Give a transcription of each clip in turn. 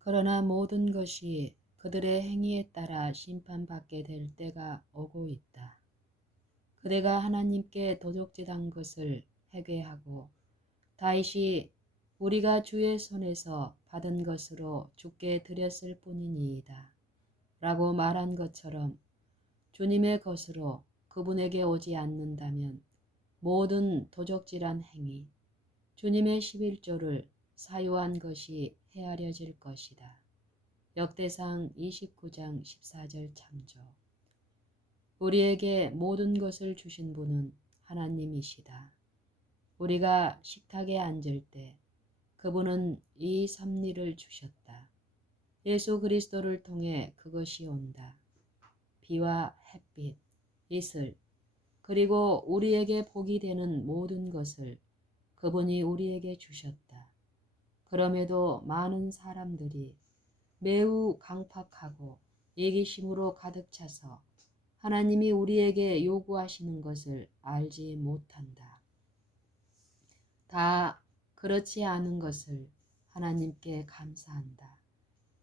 그러나 모든 것이 그들의 행위에 따라 심판받게 될 때가 오고 있다. 그대가 하나님께 도적질한 것을 회개하고 다윗이 우리가 주의 손에서 받은 것으로 주께 드렸을 뿐이니이다 라고 말한 것처럼 주님의 것으로 그분에게 오지 않는다면 모든 도적질한 행위, 주님의 11조를 사유한 것이 헤아려질 것이다. 역대상 29장 14절 참조. 우리에게 모든 것을 주신 분은 하나님이시다. 우리가 식탁에 앉을 때 그분은 이 섭리를 주셨다. 예수 그리스도를 통해 그것이 온다. 비와 햇빛, 이슬, 그리고 우리에게 복이 되는 모든 것을 그분이 우리에게 주셨다. 그럼에도 많은 사람들이 매우 강팍하고 이기심으로 가득 차서 하나님이 우리에게 요구하시는 것을 알지 못한다. 다 그렇지 않은 것을 하나님께 감사한다.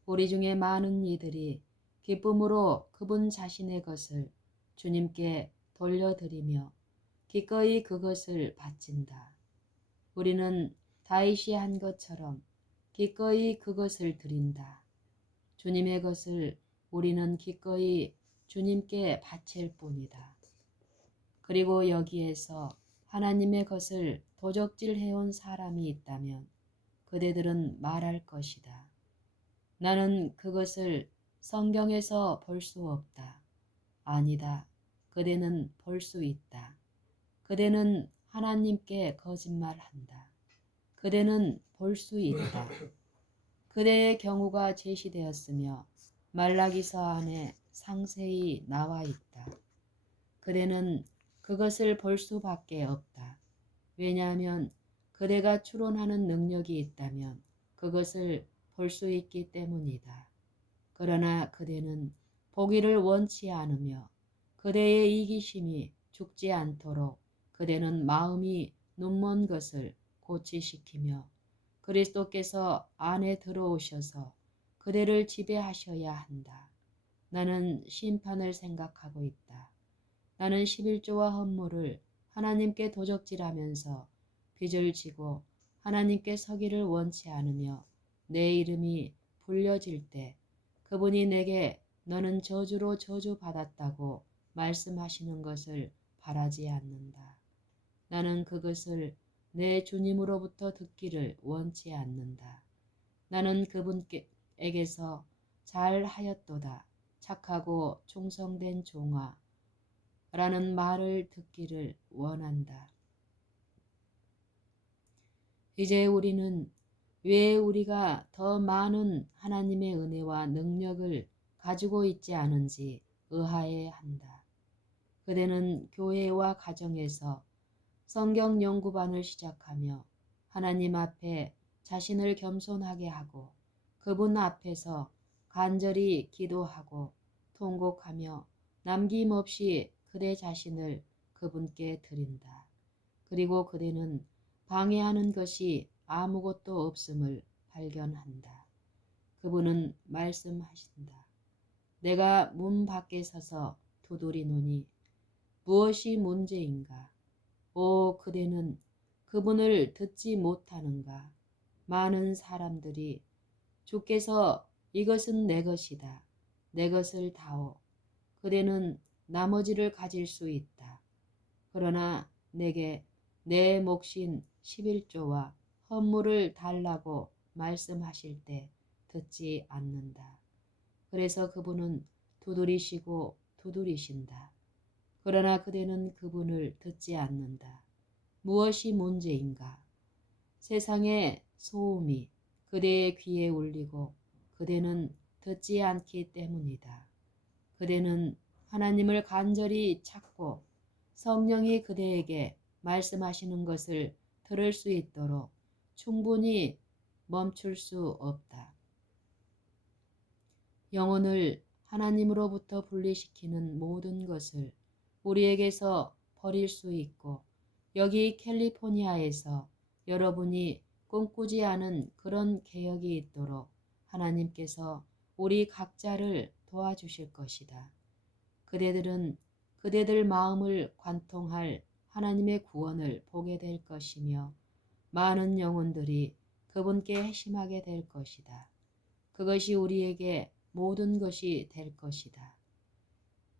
우리 중에 많은 이들이 기쁨으로 그분 자신의 것을 주님께 돌려드리며 기꺼이 그것을 바친다. 우리는 다윗이 한 것처럼 기꺼이 그것을 드린다. 주님의 것을 우리는 기꺼이 주님께 바칠 뿐이다. 그리고 여기에서 하나님의 것을 도적질해온 사람이 있다면 그대들은 말할 것이다. 나는 그것을 성경에서 볼 수 없다. 아니다. 그대는 볼 수 있다. 그대는 하나님께 거짓말한다. 그대는 볼 수 있다. 그대의 경우가 제시되었으며 말라기서 안에 상세히 나와 있다. 그대는 그것을 볼 수밖에 없다. 왜냐하면 그대가 추론하는 능력이 있다면 그것을 볼 수 있기 때문이다. 그러나 그대는 보기를 원치 않으며 그대의 이기심이 죽지 않도록 그대는 마음이 눈먼 것을 고치시키며 그리스도께서 안에 들어오셔서 그대를 지배하셔야 한다. 나는 심판을 생각하고 있다. 나는 11조와 헌물을 하나님께 도적질하면서 빚을 지고 하나님께 서기를 원치 않으며 내 이름이 불려질 때 그분이 내게 너는 저주로 저주받았다고 말씀하시는 것을 바라지 않는다. 나는 그것을 내 주님으로부터 듣기를 원치 않는다. 나는 그분에게서 잘 하였도다. 착하고 충성된 종아 라는 말을 듣기를 원한다. 이제 우리는 왜 우리가 더 많은 하나님의 은혜와 능력을 가지고 있지 않은지 의아해 한다. 그대는 교회와 가정에서 성경 연구반을 시작하며 하나님 앞에 자신을 겸손하게 하고 그분 앞에서 간절히 기도하고 통곡하며 남김없이 그대 자신을 그분께 드린다. 그리고 그대는 방해하는 것이 아무것도 없음을 발견한다. 그분은 말씀하신다. 내가 문 밖에 서서 두드리노니 무엇이 문제인가? 오, 그대는 그분을 듣지 못하는가? 많은 사람들이 주께서 이것은 내 것이다. 내 것을 다오. 그대는 나머지를 가질 수 있다. 그러나 내게 내 몫인 11조와 헌물을 달라고 말씀하실 때 듣지 않는다. 그래서 그분은 두드리시고 두드리신다. 그러나 그대는 그분을 듣지 않는다. 무엇이 문제인가? 세상의 소음이 그대의 귀에 울리고 그대는 듣지 않기 때문이다. 그대는 하나님을 간절히 찾고 성령이 그대에게 말씀하시는 것을 들을 수 있도록 충분히 멈출 수 없다. 영혼을 하나님으로부터 분리시키는 모든 것을 우리에게서 버릴 수 있고 여기 캘리포니아에서 여러분이 꿈꾸지 않은 그런 개혁이 있도록 하나님께서 우리 각자를 도와주실 것이다. 그대들은 그대들 마음을 관통할 하나님의 구원을 보게 될 것이며 많은 영혼들이 그분께 회심하게 될 것이다. 그것이 우리에게 모든 것이 될 것이다.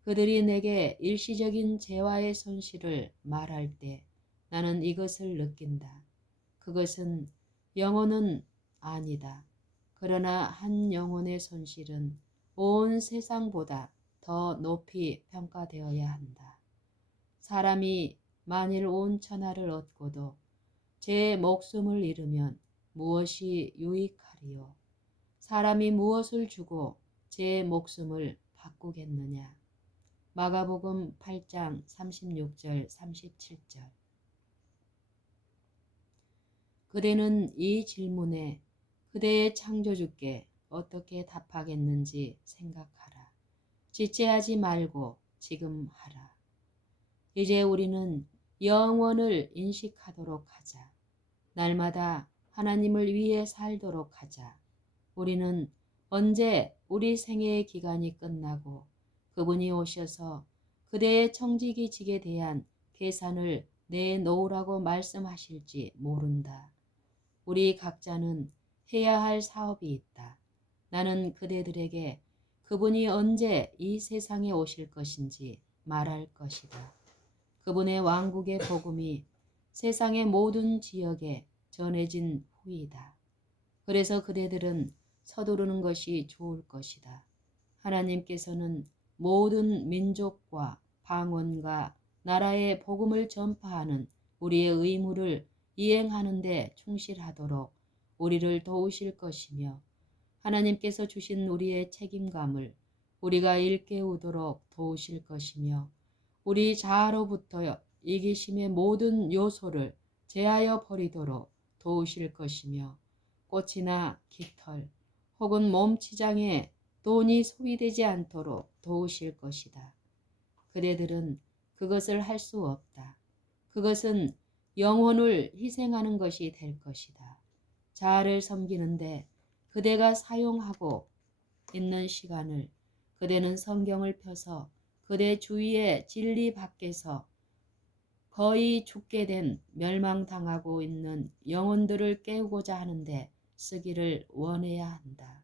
그들이 내게 일시적인 재화의 손실을 말할 때 나는 이것을 느낀다. 그것은 영혼은 아니다. 그러나 한 영혼의 손실은 온 세상보다 더 높이 평가되어야 한다. 사람이 만일 온 천하를 얻고도 제 목숨을 잃으면 무엇이 유익하리요? 사람이 무엇을 주고 제 목숨을 바꾸겠느냐? 마가복음 8장 36절 37절. 그대는 이 질문에 그대의 창조주께 어떻게 답하겠는지 생각하라. 지체하지 말고 지금 하라. 이제 우리는 영원을 인식하도록 하자. 날마다 하나님을 위해 살도록 하자. 우리는 언제 우리 생애의 기간이 끝나고 그분이 오셔서 그대의 청지기직에 대한 계산을 내놓으라고 말씀하실지 모른다. 우리 각자는 해야 할 사업이 있다. 나는 그대들에게 그분이 언제 이 세상에 오실 것인지 말할 것이다. 그분의 왕국의 복음이 세상의 모든 지역에 전해진 후이다. 그래서 그대들은 서두르는 것이 좋을 것이다. 하나님께서는 모든 민족과 방언과 나라의 복음을 전파하는 우리의 의무를 이행하는 데 충실하도록 우리를 도우실 것이며 하나님께서 주신 우리의 책임감을 우리가 일깨우도록 도우실 것이며 우리 자아로부터 이기심의 모든 요소를 제하여 버리도록 도우실 것이며 꽃이나 깃털 혹은 몸치장에 돈이 소비되지 않도록 도우실 것이다. 그대들은 그것을 할 수 없다. 그것은 영혼을 희생하는 것이 될 것이다. 자아를 섬기는데 그대가 사용하고 있는 시간을 그대는 성경을 펴서 그대 주위의 진리 밖에서 거의 죽게 된 멸망당하고 있는 영혼들을 깨우고자 하는데 쓰기를 원해야 한다.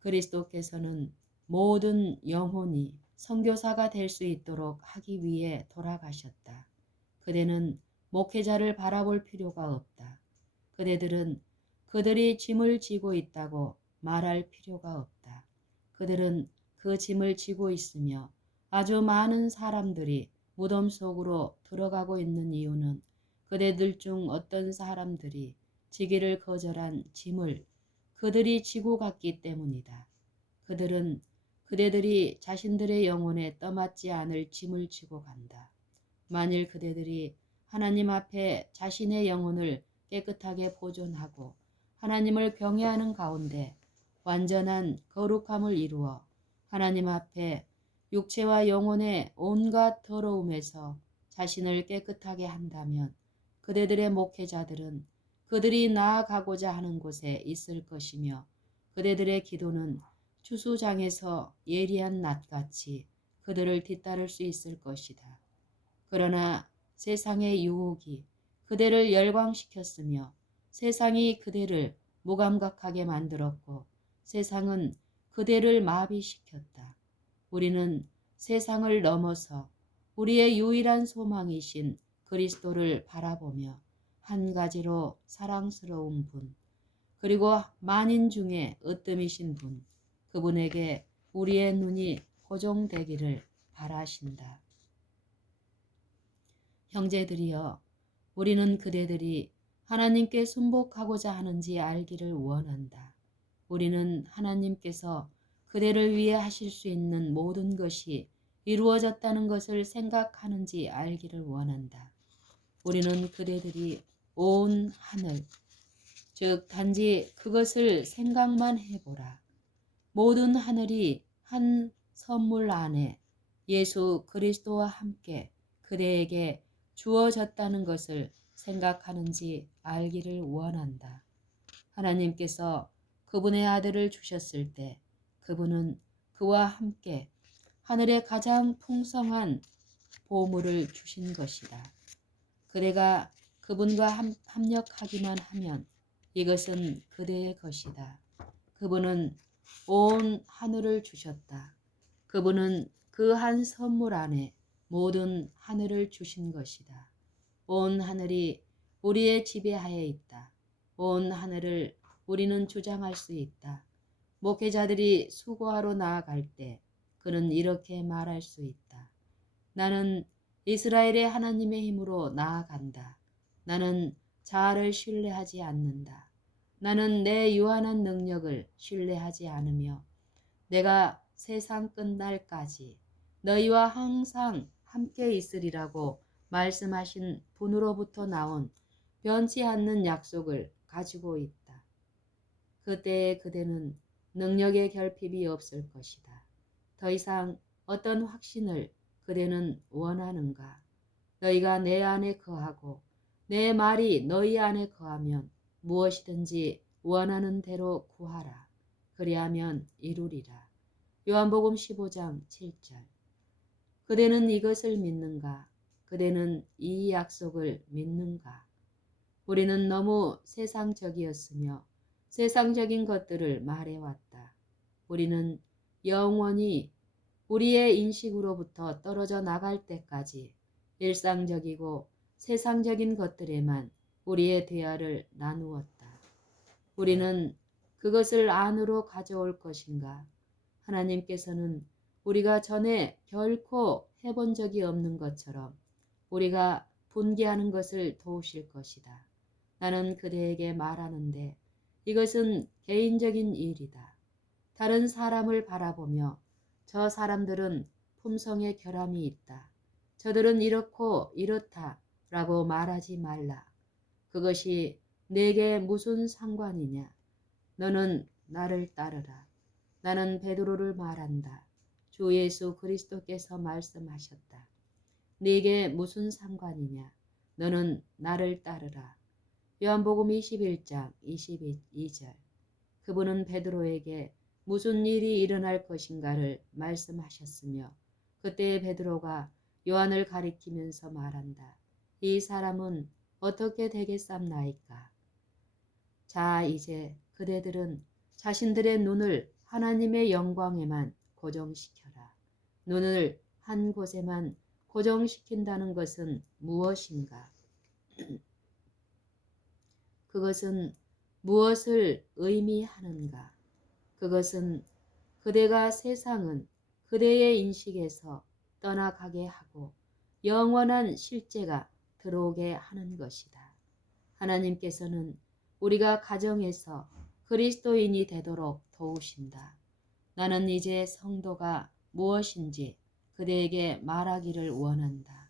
그리스도께서는 모든 영혼이 선교사가 될 수 있도록 하기 위해 돌아가셨다. 그대는 목회자를 바라볼 필요가 없다. 그대들은 그들이 짐을 지고 있다고 말할 필요가 없다. 그들은 그 짐을 지고 있으며 아주 많은 사람들이 무덤 속으로 들어가고 있는 이유는 그대들 중 어떤 사람들이 지기를 거절한 짐을 그들이 지고 갔기 때문이다. 그들은 그대들이 자신들의 영혼에 떠맡지 않을 짐을 지고 간다. 만일 그대들이 하나님 앞에 자신의 영혼을 깨끗하게 보존하고 하나님을 경외하는 가운데 완전한 거룩함을 이루어 하나님 앞에 육체와 영혼의 온갖 더러움에서 자신을 깨끗하게 한다면 그대들의 목회자들은 그들이 나아가고자 하는 곳에 있을 것이며 그대들의 기도는 추수장에서 예리한 낫같이 그들을 뒤따를 수 있을 것이다. 그러나 세상의 유혹이 그대를 열광시켰으며 세상이 그대를 무감각하게 만들었고 세상은 그대를 마비시켰다. 우리는 세상을 넘어서 우리의 유일한 소망이신 그리스도를 바라보며 한 가지로 사랑스러운 분, 그리고 만인 중에 으뜸이신 분, 그분에게 우리의 눈이 고정되기를 바라신다. 형제들이여, 우리는 그대들이 하나님께 순복하고자 하는지 알기를 원한다. 우리는 하나님께서 그대를 위해 하실 수 있는 모든 것이 이루어졌다는 것을 생각하는지 알기를 원한다. 우리는 그대들이 온 하늘, 즉 단지 그것을 생각만 해보라. 모든 하늘이 한 선물 안에 예수 그리스도와 함께 그대에게 주어졌다는 것을 생각하는지 알기를 원한다. 하나님께서 그분의 아들을 주셨을 때 그분은 그와 함께 하늘의 가장 풍성한 보물을 주신 것이다. 그대가 그분과 합력하기만 하면 이것은 그대의 것이다. 그분은 온 하늘을 주셨다. 그분은 그 한 선물 안에 모든 하늘을 주신 것이다. 온 하늘이 우리의 지배하에 있다. 온 하늘을 우리는 주장할 수 있다. 목회자들이 수고하러 나아갈 때 그는 이렇게 말할 수 있다. 나는 이스라엘의 하나님의 힘으로 나아간다. 나는 자아를 신뢰하지 않는다. 나는 내 유한한 능력을 신뢰하지 않으며 내가 세상 끝날까지 너희와 항상 함께 있으리라고 말씀하신 분으로부터 나온 변치 않는 약속을 가지고 있다. 그때의 그대는 능력의 결핍이 없을 것이다. 더 이상 어떤 확신을 그대는 원하는가? 너희가 내 안에 거하고 내 말이 너희 안에 거하면 무엇이든지 원하는 대로 구하라. 그리하면 이루리라. 요한복음 15장 7절. 그대는 이것을 믿는가? 그대는 이 약속을 믿는가? 우리는 너무 세상적이었으며 세상적인 것들을 말해왔다. 우리는 영원히 우리의 인식으로부터 떨어져 나갈 때까지 일상적이고 세상적인 것들에만 우리의 대화를 나누었다. 우리는 그것을 안으로 가져올 것인가? 하나님께서는 우리가 전에 결코 해본 적이 없는 것처럼 우리가 분개하는 것을 도우실 것이다. 나는 그대에게 말하는데 이것은 개인적인 일이다. 다른 사람을 바라보며 저 사람들은 품성의 결함이 있다. 저들은 이렇고 이렇다 라고 말하지 말라. 그것이 내게 무슨 상관이냐. 너는 나를 따르라. 나는 베드로를 말한다. 주 예수 그리스도께서 말씀하셨다. 네게 무슨 상관이냐. 너는 나를 따르라. 요한복음 21장 22절. 그분은 베드로에게 무슨 일이 일어날 것인가를 말씀하셨으며 그때 베드로가 요한을 가리키면서 말한다. 이 사람은 어떻게 되겠삼나이까? 자, 이제 그대들은 자신들의 눈을 하나님의 영광에만 고정시켜라. 눈을 한 곳에만 고정시킨다는 것은 무엇인가? 그것은 무엇을 의미하는가? 그것은 그대가 세상은 그대의 인식에서 떠나가게 하고 영원한 실제가 들어오게 하는 것이다. 하나님께서는 우리가 가정에서 그리스도인이 되도록 도우신다. 나는 이제 성도가 무엇인지 그대에게 말하기를 원한다.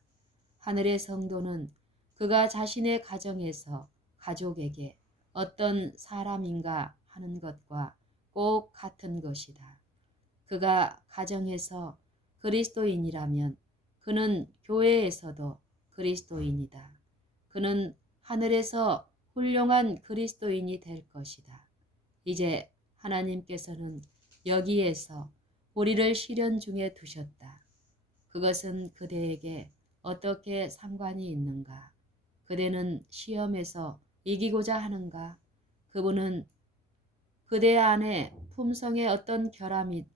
하늘의 성도는 그가 자신의 가정에서 가족에게 어떤 사람인가 하는 것과 꼭 같은 것이다. 그가 가정에서 그리스도인이라면 그는 교회에서도 그리스도인이다. 그는 하늘에서 훌륭한 그리스도인이 될 것이다. 이제 하나님께서는 여기에서 우리를 시련 중에 두셨다. 그것은 그대에게 어떻게 상관이 있는가? 그대는 시험에서 이기고자 하는가? 그분은 그대 안에 품성의 어떤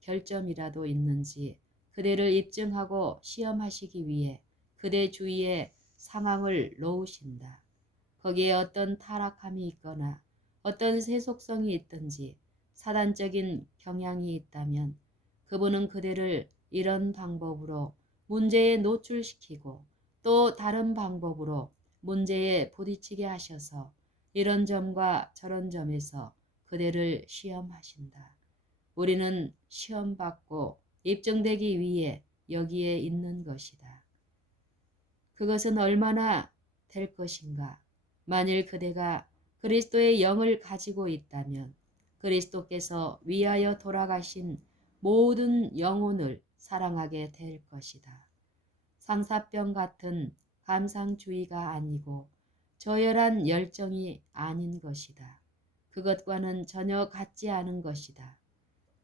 결점이라도 있는지 그대를 입증하고 시험하시기 위해 그대 주위에 상황을 놓으신다. 거기에 어떤 타락함이 있거나 어떤 세속성이 있든지 사단적인 경향이 있다면 그분은 그대를 이런 방법으로 문제에 노출시키고 또 다른 방법으로 문제에 부딪히게 하셔서 이런 점과 저런 점에서 그대를 시험하신다. 우리는 시험받고 입증되기 위해 여기에 있는 것이다. 그것은 얼마나 될 것인가? 만일 그대가 그리스도의 영을 가지고 있다면 그리스도께서 위하여 돌아가신 모든 영혼을 사랑하게 될 것이다. 상사병 같은 감상주의가 아니고 저열한 열정이 아닌 것이다. 그것과는 전혀 같지 않은 것이다.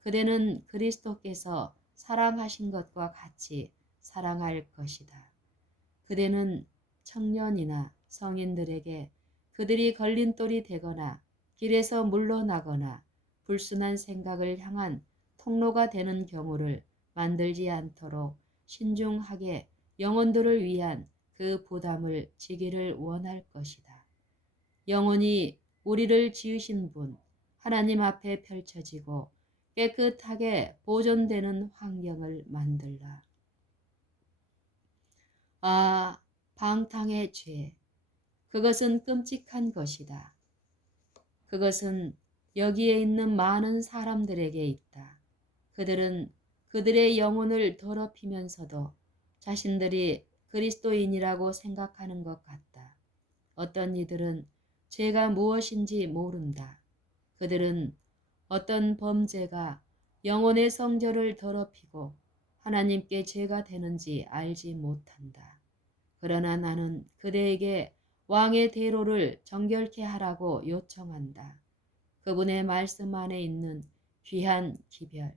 그대는 그리스도께서 사랑하신 것과 같이 사랑할 것이다. 그대는 청년이나 성인들에게 그들이 걸림돌이 되거나 길에서 물러나거나 불순한 생각을 향한 통로가 되는 경우를 만들지 않도록 신중하게 영혼들을 위한 그 부담을 지기를 원할 것이다. 영혼이 우리를 지으신 분, 하나님 앞에 펼쳐지고 깨끗하게 보존되는 환경을 만들라. 아, 방탕의 죄. 그것은 끔찍한 것이다. 그것은 여기에 있는 많은 사람들에게 있다. 그들은 그들의 영혼을 더럽히면서도 자신들이 그리스도인이라고 생각하는 것 같다. 어떤 이들은 죄가 무엇인지 모른다. 그들은 어떤 범죄가 영혼의 성결을 더럽히고 하나님께 죄가 되는지 알지 못한다. 그러나 나는 그대에게 왕의 대로를 정결케 하라고 요청한다. 그분의 말씀 안에 있는 귀한 기별,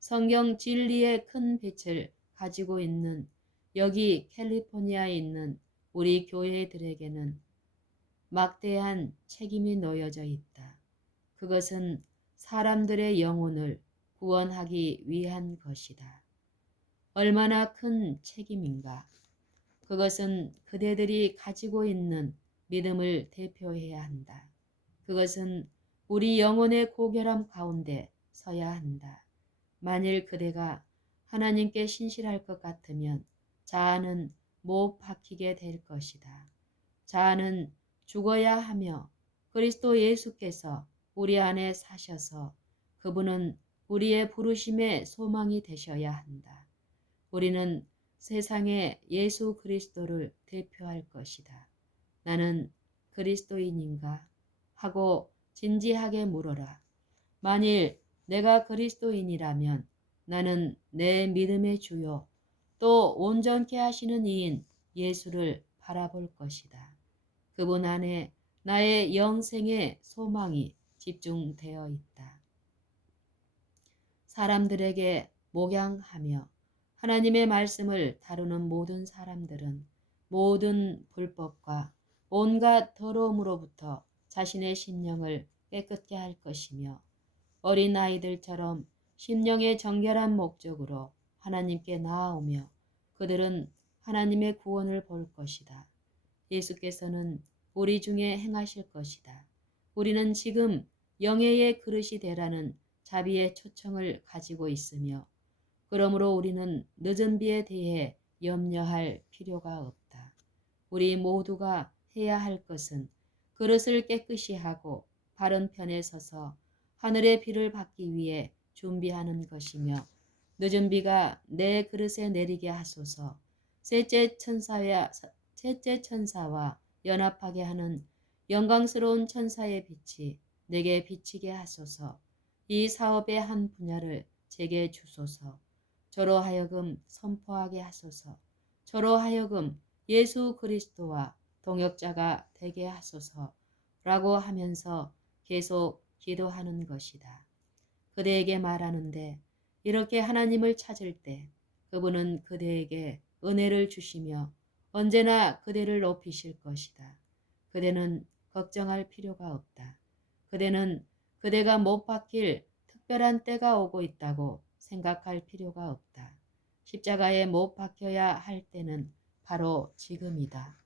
성경 진리의 큰 빛을 가지고 있는 여기 캘리포니아에 있는 우리 교회들에게는 막대한 책임이 놓여져 있다. 그것은 사람들의 영혼을 구원하기 위한 것이다. 얼마나 큰 책임인가. 그것은 그대들이 가지고 있는 믿음을 대표해야 한다. 그것은 우리 영혼의 고결함 가운데 서야 한다. 만일 그대가 하나님께 신실할 것 같으면 자아는 못 박히게 될 것이다. 자아는 죽어야 하며 그리스도 예수께서 우리 안에 사셔서 그분은 우리의 부르심의 소망이 되셔야 한다. 우리는 세상에 예수 그리스도를 대표할 것이다. 나는 그리스도인인가? 하고 진지하게 물어라. 만일 내가 그리스도인이라면 나는 내 믿음의 주요 또 온전케 하시는 이인 예수를 바라볼 것이다. 그분 안에 나의 영생의 소망이 집중되어 있다. 사람들에게 목양하며 하나님의 말씀을 다루는 모든 사람들은 모든 불법과 온갖 더러움으로부터 자신의 심령을 깨끗게 할 것이며 어린아이들처럼 심령의 정결한 목적으로 하나님께 나아오며 그들은 하나님의 구원을 볼 것이다. 예수께서는 우리 중에 행하실 것이다. 우리는 지금 영예의 그릇이 되라는 자비의 초청을 가지고 있으며 그러므로 우리는 늦은 비에 대해 염려할 필요가 없다. 우리 모두가 해야 할 것은 그릇을 깨끗이 하고 바른 편에 서서 하늘의 비를 받기 위해 준비하는 것이며 늦은 비가 내 그릇에 내리게 하소서. 셋째 천사와 연합하게 하는 영광스러운 천사의 빛이 내게 비치게 하소서. 이 사업의 한 분야를 제게 주소서. 저로 하여금 선포하게 하소서. 저로 하여금 예수 그리스도와 동역자가 되게 하소서. 라고 하면서 계속 기도하는 것이다. 그대에게 말하는데 이렇게 하나님을 찾을 때 그분은 그대에게 은혜를 주시며 언제나 그대를 높이실 것이다. 그대는 걱정할 필요가 없다. 그대는 그대가 못 박힐 특별한 때가 오고 있다고 생각할 필요가 없다. 십자가에 못 박혀야 할 때는 바로 지금이다.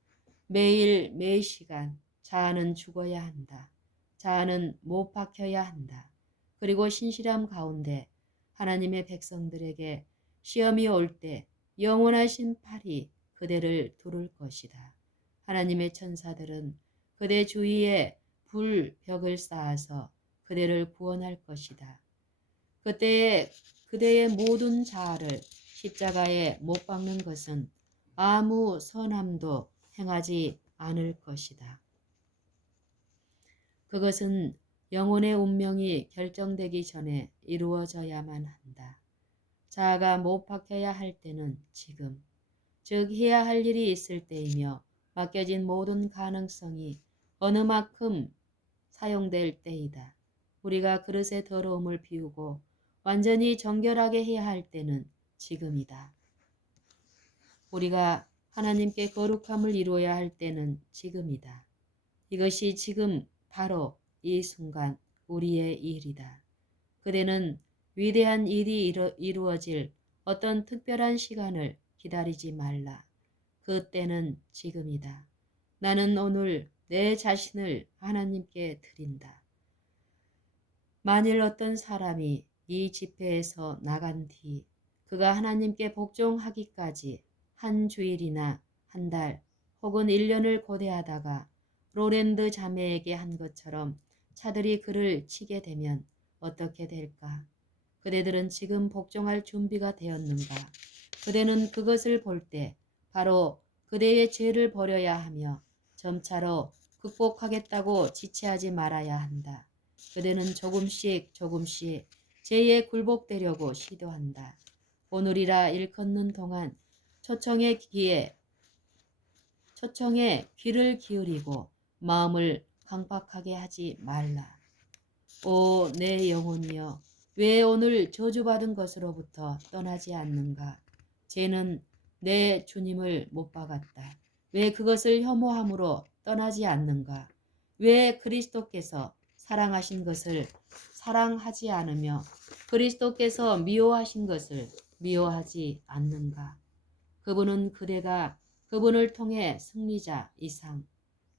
매일 매시간 자아는 죽어야 한다. 자아는 못 박혀야 한다. 그리고 신실함 가운데 하나님의 백성들에게 시험이 올 때 영원하신 팔이 그대를 두를 것이다. 하나님의 천사들은 그대 주위에 불벽을 쌓아서 그대를 구원할 것이다. 그때에 그대의 모든 자아를 십자가에 못 박는 것은 아무 선함도 행하지 않을 것이다. 그것은 영혼의 운명이 결정되기 전에 이루어져야만 한다. 자아가 못 박혀야 할 때는 지금, 즉 해야 할 일이 있을 때이며 맡겨진 모든 가능성이 어느 만큼 사용될 때이다. 우리가 그릇의 더러움을 비우고 완전히 정결하게 해야 할 때는 지금이다. 우리가 하나님께 거룩함을 이루어야 할 때는 지금이다. 이것이 지금 바로 이 순간 우리의 일이다. 그대는 위대한 일이 이루어질 어떤 특별한 시간을 기다리지 말라. 그 때는 지금이다. 나는 오늘 내 자신을 하나님께 드린다. 만일 어떤 사람이 이 집회에서 나간 뒤 그가 하나님께 복종하기까지 한 주일이나 한 달 혹은 1년을 고대하다가 로랜드 자매에게 한 것처럼 차들이 그를 치게 되면 어떻게 될까? 그대들은 지금 복종할 준비가 되었는가? 그대는 그것을 볼 때 바로 그대의 죄를 버려야 하며 점차로 극복하겠다고 지체하지 말아야 한다. 그대는 조금씩 죄에 굴복되려고 시도한다. 오늘이라 일컫는 동안 초청에 귀를 기울이고 마음을 강박하게 하지 말라. 오, 내 영혼이여, 왜 오늘 저주받은 것으로부터 떠나지 않는가? 죄는 내 주님을 못 박았다. 왜 그것을 혐오함으로 떠나지 않는가? 왜 그리스도께서 사랑하신 것을 사랑하지 않으며 그리스도께서 미워하신 것을 미워하지 않는가? 그분은 그대가 그분을 통해 승리자 이상,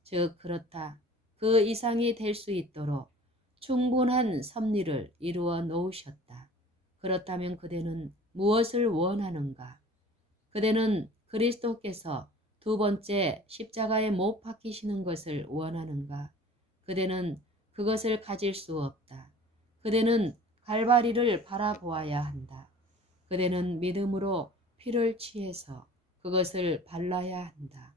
즉 그렇다. 그 이상이 될 수 있도록 충분한 섭리를 이루어 놓으셨다. 그렇다면 그대는 무엇을 원하는가? 그대는 그리스도께서 두 번째 십자가에 못 박히시는 것을 원하는가? 그대는 그것을 가질 수 없다. 그대는 갈바리를 바라보아야 한다. 그대는 믿음으로 피를 취해서 그것을 발라야 한다.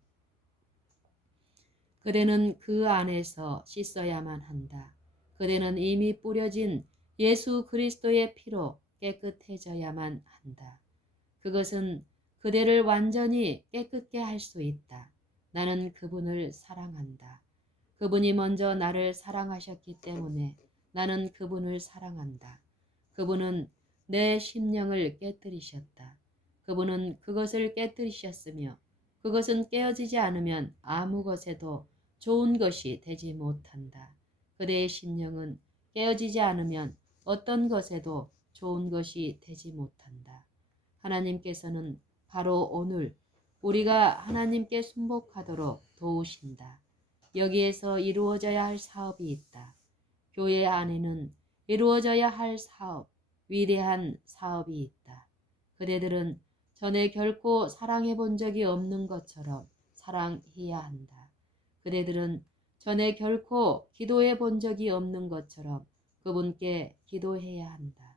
그대는 그 안에서 씻어야만 한다. 그대는 이미 뿌려진 예수 그리스도의 피로 깨끗해져야만 한다. 그것은 그대를 완전히 깨끗게 할 수 있다. 나는 그분을 사랑한다. 그분이 먼저 나를 사랑하셨기 때문에 나는 그분을 사랑한다. 그분은 내 심령을 깨뜨리셨다. 그분은 그것을 깨뜨리셨으며 그것은 깨어지지 않으면 아무 것에도 좋은 것이 되지 못한다. 그대의 심령은 깨어지지 않으면 어떤 것에도 좋은 것이 되지 못한다. 하나님께서는 바로 오늘 우리가 하나님께 순복하도록 도우신다. 여기에서 이루어져야 할 사업이 있다. 교회 안에는 이루어져야 할 사업, 위대한 사업이 있다. 그대들은 전에 결코 사랑해 본 적이 없는 것처럼 사랑해야 한다. 그대들은 전에 결코 기도해 본 적이 없는 것처럼 그분께 기도해야 한다.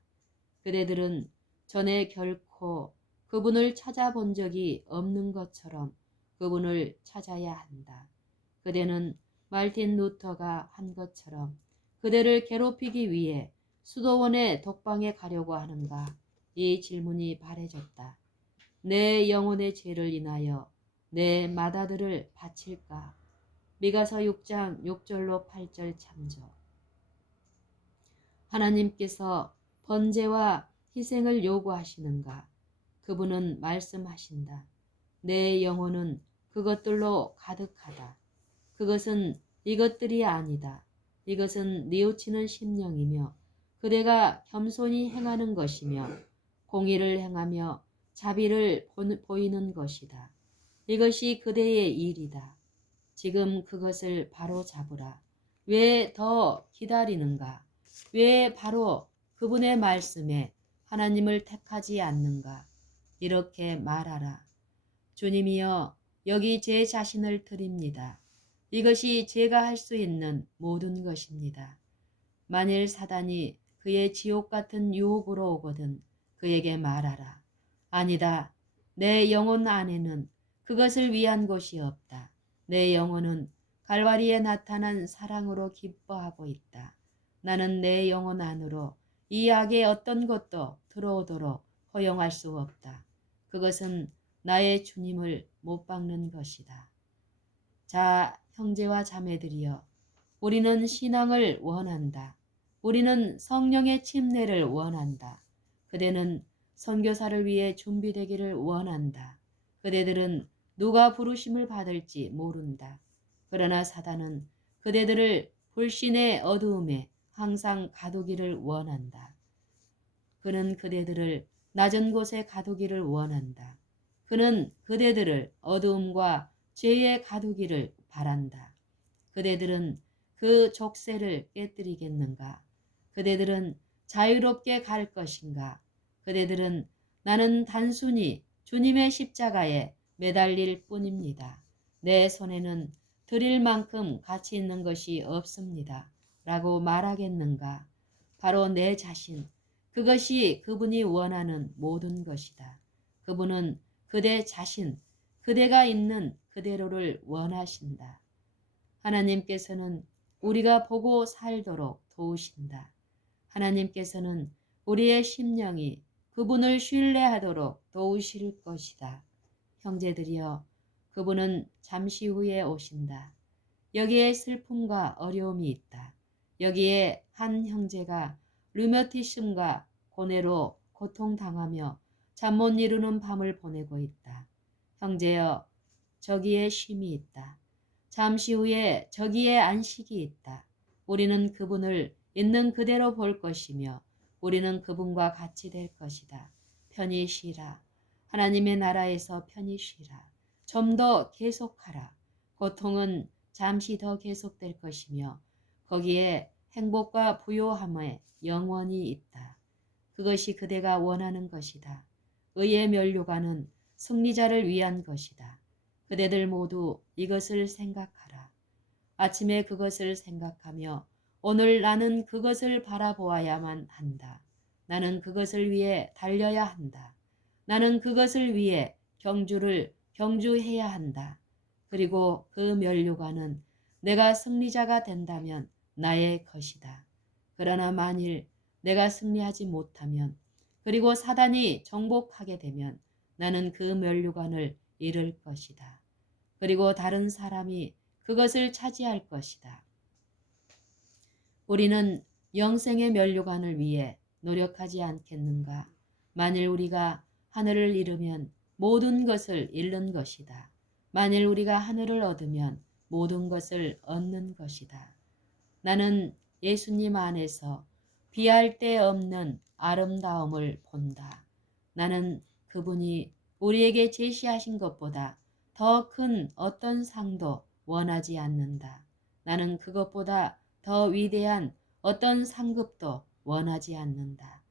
그대들은 전에 결코 그분을 찾아본 적이 없는 것처럼 그분을 찾아야 한다. 그대는 말틴 루터가 한 것처럼 그대를 괴롭히기 위해 수도원의 독방에 가려고 하는가? 이 질문이 바래졌다. 내 영혼의 죄를 인하여 내 맏아들을 바칠까? 미가서 6장 6절로 8절 참조. 하나님께서 번제와 희생을 요구하시는가? 그분은 말씀하신다. 내 영혼은 그것들로 가득하다. 그것은 이것들이 아니다. 이것은 뉘우치는 심령이며 그대가 겸손히 행하는 것이며 공의를 행하며 자비를 보이는 것이다. 이것이 그대의 일이다. 지금 그것을 바로 잡으라. 왜 더 기다리는가? 왜 바로 그분의 말씀에 하나님을 택하지 않는가? 이렇게 말하라. 주님이여, 여기 제 자신을 드립니다. 이것이 제가 할 수 있는 모든 것입니다. 만일 사단이 그의 지옥 같은 유혹으로 오거든 그에게 말하라. 아니다. 내 영혼 안에는 그것을 위한 것이 없다. 내 영혼은 갈바리에 나타난 사랑으로 기뻐하고 있다. 나는 내 영혼 안으로 이 악의 어떤 것도 들어오도록 허용할 수 없다. 그것은 나의 주님을 못 박는 것이다. 자, 형제와 자매들이여, 우리는 신앙을 원한다. 우리는 성령의 침례를 원한다. 그대는 선교사를 위해 준비되기를 원한다. 그대들은 누가 부르심을 받을지 모른다. 그러나 사단은 그대들을 불신의 어두움에 항상 가두기를 원한다. 그는 그대들을 낮은 곳에 가두기를 원한다. 그는 그대들을 어두움과 죄에 가두기를 바란다. 그대들은 그 족쇄를 깨뜨리겠는가? 그대들은 자유롭게 갈 것인가? 그대들은 나는 단순히 주님의 십자가에 매달릴 뿐입니다. 내 손에는 드릴 만큼 가치 있는 것이 없습니다. 라고 말하겠는가? 바로 내 자신, 그것이 그분이 원하는 모든 것이다. 그분은 그대 자신, 그대가 있는 그대로를 원하신다. 하나님께서는 우리가 보고 살도록 도우신다. 하나님께서는 우리의 심령이 그분을 신뢰하도록 도우실 것이다. 형제들이여, 그분은 잠시 후에 오신다. 여기에 슬픔과 어려움이 있다. 여기에 한 형제가 류머티즘과 고뇌로 고통당하며 잠 못 이루는 밤을 보내고 있다. 형제여, 저기에 쉼이 있다. 잠시 후에 저기에 안식이 있다. 우리는 그분을 있는 그대로 볼 것이며 우리는 그분과 같이 될 것이다. 편히 쉬라. 하나님의 나라에서 편히 쉬라. 좀 더 계속하라. 고통은 잠시 더 계속될 것이며 거기에 행복과 부요함에 영원히 있다. 그것이 그대가 원하는 것이다. 의의 면류관은 승리자를 위한 것이다. 그대들 모두 이것을 생각하라. 아침에 그것을 생각하며 오늘 나는 그것을 바라보아야만 한다. 나는 그것을 위해 달려야 한다. 나는 그것을 위해 경주해야 한다. 그리고 그 면류관은 내가 승리자가 된다면 나의 것이다. 그러나 만일 내가 승리하지 못하면 그리고 사단이 정복하게 되면 나는 그 면류관을 잃을 것이다. 그리고 다른 사람이 그것을 차지할 것이다. 우리는 영생의 면류관을 위해 노력하지 않겠는가? 만일 우리가 하늘을 잃으면 모든 것을 잃는 것이다. 만일 우리가 하늘을 얻으면 모든 것을 얻는 것이다. 나는 예수님 안에서 비할 데 없는 아름다움을 본다. 나는 그분이 우리에게 제시하신 것보다 더 큰 어떤 상도 원하지 않는다. 나는 그것보다 더 위대한 어떤 상급도 원하지 않는다.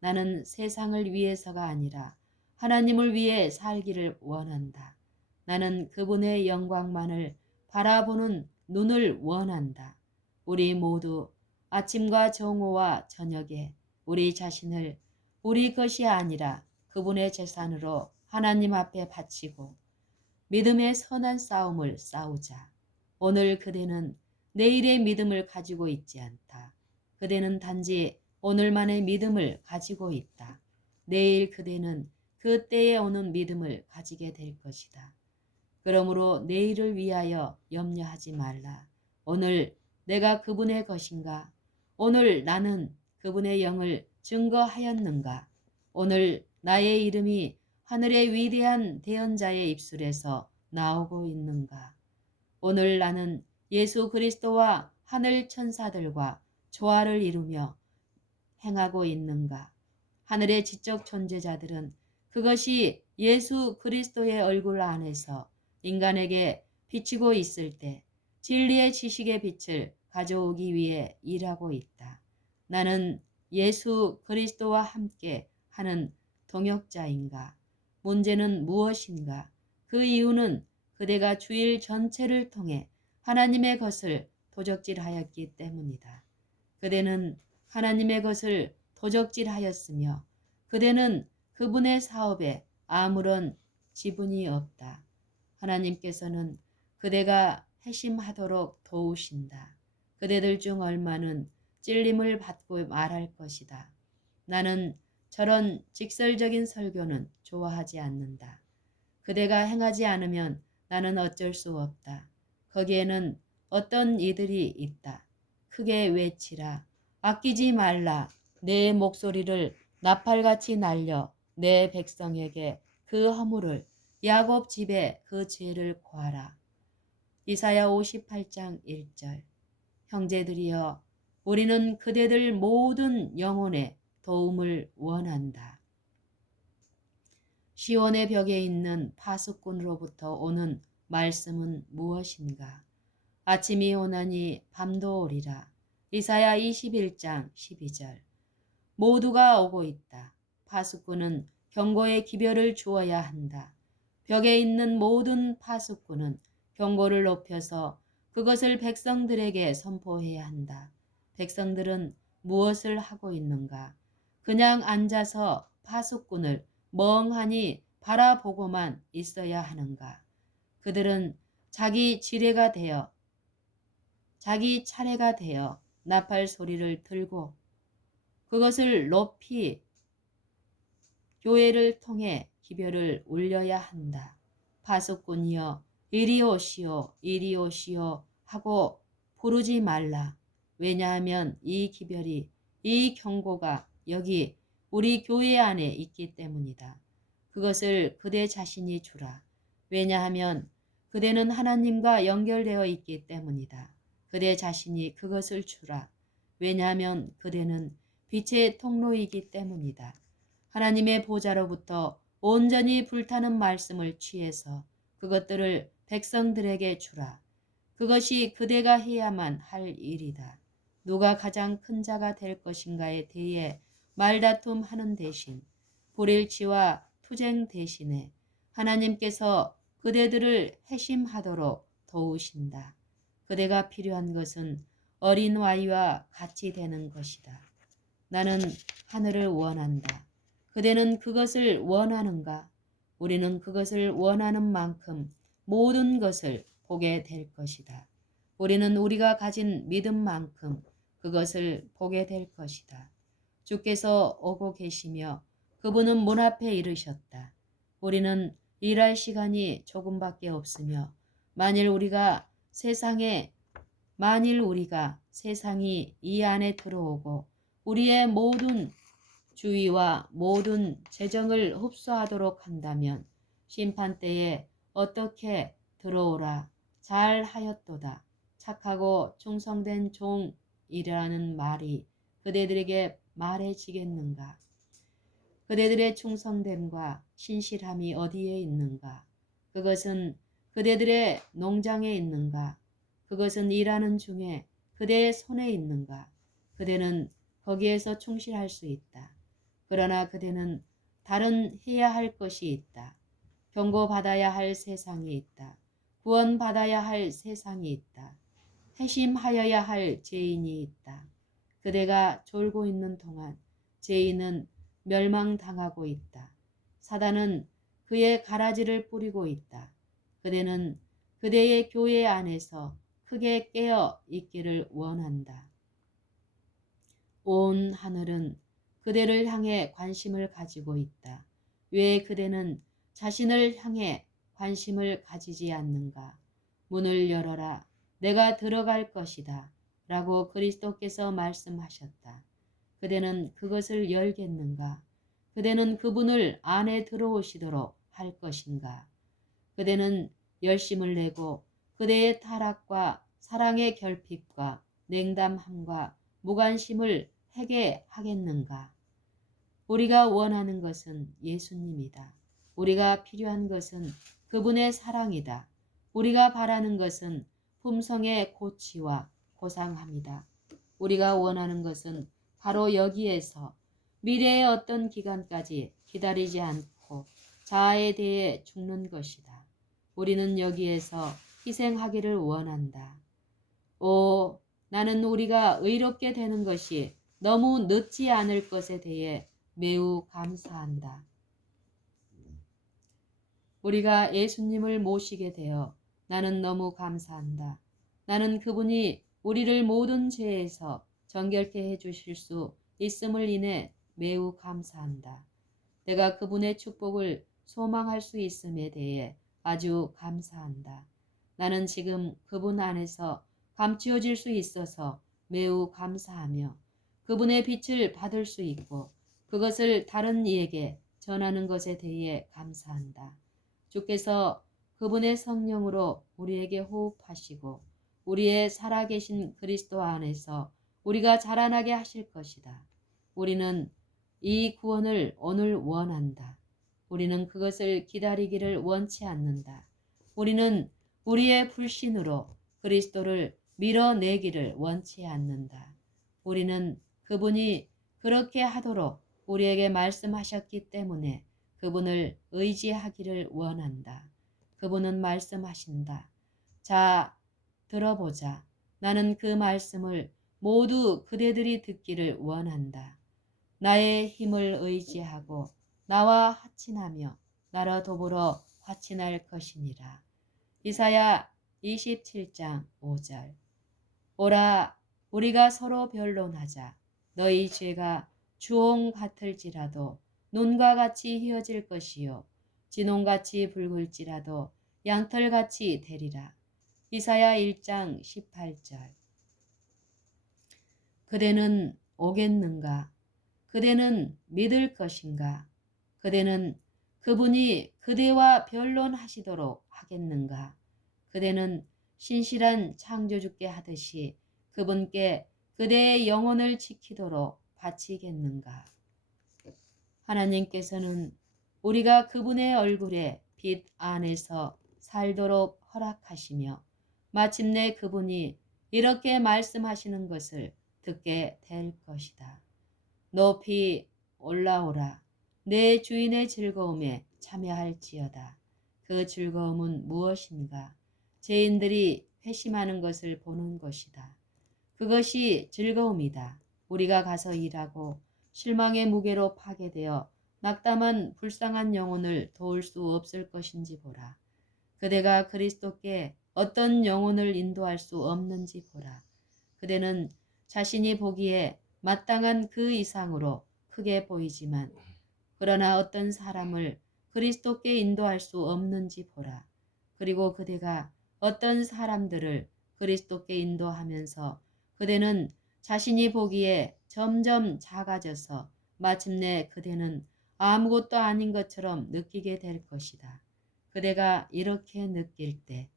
나는 세상을 위해서가 아니라 하나님을 위해 살기를 원한다. 나는 그분의 영광만을 바라보는 눈을 원한다. 우리 모두 아침과 정오와 저녁에 우리 자신을 우리 것이 아니라 그분의 재산으로 하나님 앞에 바치고 믿음의 선한 싸움을 싸우자. 오늘 그대는 내일의 믿음을 가지고 있지 않다. 그대는 단지 오늘만의 믿음을 가지고 있다. 내일 그대는 그때에 오는 믿음을 가지게 될 것이다. 그러므로 내일을 위하여 염려하지 말라. 오늘 내가 그분의 것인가? 오늘 나는 그분의 영을 증거하였는가? 오늘 나의 이름이 하늘의 위대한 대언자의 입술에서 나오고 있는가? 오늘 나는 예수 그리스도와 하늘 천사들과 조화를 이루며 행하고 있는가? 하늘의 지적 존재자들은 그것이 예수 그리스도의 얼굴 안에서 인간에게 비치고 있을 때 진리의 지식의 빛을 가져오기 위해 일하고 있다. 나는 예수 그리스도와 함께 하는 동역자인가? 문제는 무엇인가? 그 이유는 그대가 주일 전체를 통해 하나님의 것을 도적질하였기 때문이다. 그대는 하나님의 것을 도적질하였으며 그대는 그분의 사업에 아무런 지분이 없다. 하나님께서는 그대가 회심하도록 도우신다. 그대들 중 얼마는 찔림을 받고 말할 것이다. 나는 저런 직설적인 설교는 좋아하지 않는다. 그대가 행하지 않으면 나는 어쩔 수 없다. 거기에는 어떤 이들이 있다. 크게 외치라. 아끼지 말라. 내 목소리를 나팔같이 날려 내 백성에게 그 허물을 야곱 집에 그 죄를 고하라. 이사야 58장 1절. 형제들이여 우리는 그대들 모든 영혼의 도움을 원한다. 시온의 벽에 있는 파수꾼으로부터 오는 말씀은 무엇인가? 아침이 오나니 밤도 오리라. 이사야 21장 12절. 모두가 오고 있다. 파수꾼은 경고의 기별을 주어야 한다. 벽에 있는 모든 파수꾼은 경고를 높여서 그것을 백성들에게 선포해야 한다. 백성들은 무엇을 하고 있는가? 그냥 앉아서 파수꾼을 멍하니 바라보고만 있어야 하는가? 그들은 자기 차례가 되어 나팔 소리를 들고 그것을 높이 교회를 통해 기별을 울려야 한다. 파수꾼이여 이리 오시오 이리 오시오 하고 부르지 말라. 왜냐하면 이 기별이 이 경고가 여기 우리 교회 안에 있기 때문이다. 그것을 그대 자신이 주라. 왜냐하면 그대는 하나님과 연결되어 있기 때문이다. 그대 자신이 그것을 주라. 왜냐하면 그대는 빛의 통로이기 때문이다. 하나님의 보좌로부터 온전히 불타는 말씀을 취해서 그것들을 백성들에게 주라. 그것이 그대가 해야만 할 일이다. 누가 가장 큰 자가 될 것인가에 대해 말다툼하는 대신 불일치와 투쟁 대신에 하나님께서 그대들을 회심하도록 도우신다. 그대가 필요한 것은 어린 아이와 같이 되는 것이다. 나는 하늘을 원한다. 그대는 그것을 원하는가? 우리는 그것을 원하는 만큼 모든 것을 보게 될 것이다. 우리는 우리가 가진 믿음만큼 그것을 보게 될 것이다. 주께서 오고 계시며 그분은 문 앞에 이르셨다. 우리는 일할 시간이 조금밖에 없으며 만일 우리가 세상이 이 안에 들어오고 우리의 모든 주의와 모든 재정을 흡수하도록 한다면 심판 때에 어떻게 들어오라 잘하였도다 착하고 충성된 종이라는 말이 그대들에게 말해지겠는가? 그대들의 충성됨과 신실함이 어디에 있는가? 그것은 그대들의 농장에 있는가? 그것은 일하는 중에 그대의 손에 있는가? 그대는 거기에서 충실할 수 있다. 그러나 그대는 다른 해야 할 것이 있다. 경고받아야 할 세상이 있다. 구원받아야 할 세상이 있다. 회심하여야 할 죄인이 있다. 그대가 졸고 있는 동안 죄인은 멸망당하고 있다. 사단은 그의 가라지를 뿌리고 있다. 그대는 그대의 교회 안에서 크게 깨어 있기를 원한다. 온 하늘은 그대를 향해 관심을 가지고 있다. 왜 그대는 자신을 향해 관심을 가지지 않는가? 문을 열어라. 내가 들어갈 것이다. 라고 그리스도께서 말씀하셨다. 그대는 그것을 열겠는가? 그대는 그분을 안에 들어오시도록 할 것인가? 그대는 열심을 내고 그대의 타락과 사랑의 결핍과 냉담함과 무관심을 회개하겠는가? 우리가 원하는 것은 예수님이다. 우리가 필요한 것은 그분의 사랑이다. 우리가 바라는 것은 품성의 고치와 고상함이다. 우리가 원하는 것은 바로 여기에서 미래의 어떤 기간까지 기다리지 않고 자아에 대해 죽는 것이다. 우리는 여기에서 희생하기를 원한다. 오, 나는 우리가 의롭게 되는 것이 너무 늦지 않을 것에 대해 매우 감사한다. 우리가 예수님을 모시게 되어 나는 너무 감사한다. 나는 그분이 우리를 모든 죄에서 정결케 해주실 수 있음을 인해 매우 감사한다. 내가 그분의 축복을 소망할 수 있음에 대해 아주 감사한다. 나는 지금 그분 안에서 감추어질 수 있어서 매우 감사하며 그분의 빛을 받을 수 있고 그것을 다른 이에게 전하는 것에 대해 감사한다. 주께서 그분의 성령으로 우리에게 호흡하시고 우리의 살아계신 그리스도 안에서 우리가 자라나게 하실 것이다. 우리는 이 구원을 오늘 원한다. 우리는 그것을 기다리기를 원치 않는다. 우리는 우리의 불신으로 그리스도를 밀어내기를 원치 않는다. 우리는 그분이 그렇게 하도록 우리에게 말씀하셨기 때문에 그분을 의지하기를 원한다. 그분은 말씀하신다. 자, 들어보자. 나는 그 말씀을 모두 그대들이 듣기를 원한다. 나의 힘을 의지하고 나와 화친하며 나로 더불어 화친할 것이니라. 이사야 27장 5절. 오라, 우리가 서로 변론하자. 너희 죄가 주홍 같을지라도 눈과 같이 휘어질 것이요 진홍같이 붉을지라도 양털같이 되리라. 이사야 1장 18절. 그대는 오겠는가? 그대는 믿을 것인가? 그대는 그분이 그대와 변론하시도록 하겠는가? 그대는 신실한 창조주께 하듯이 그분께 그대의 영혼을 지키도록 바치겠는가? 하나님께서는 우리가 그분의 얼굴에 빛 안에서 살도록 허락하시며 마침내 그분이 이렇게 말씀하시는 것을 듣게 될 것이다. 높이 올라오라. 내 주인의 즐거움에 참여할지어다. 그 즐거움은 무엇인가? 죄인들이 회심하는 것을 보는 것이다. 그것이 즐거움이다. 우리가 가서 일하고 실망의 무게로 파괴되어 낙담한 불쌍한 영혼을 도울 수 없을 것인지 보라. 그대가 그리스도께 어떤 영혼을 인도할 수 없는지 보라. 그대는 자신이 보기에 마땅한 그 이상으로 크게 보이지만 그러나 어떤 사람을 그리스도께 인도할 수 없는지 보라. 그리고 그대가 어떤 사람들을 그리스도께 인도하면서 그대는 자신이 보기에 점점 작아져서 마침내 그대는 아무것도 아닌 것처럼 느끼게 될 것이다. 그대가 이렇게 느낄 때,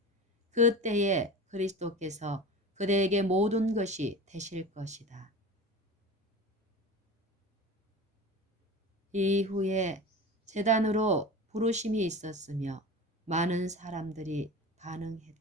그때에 그리스도께서 그대에게 모든 것이 되실 것이다. 이후에 제단으로 부르심이 있었으며 많은 사람들이 반응했다.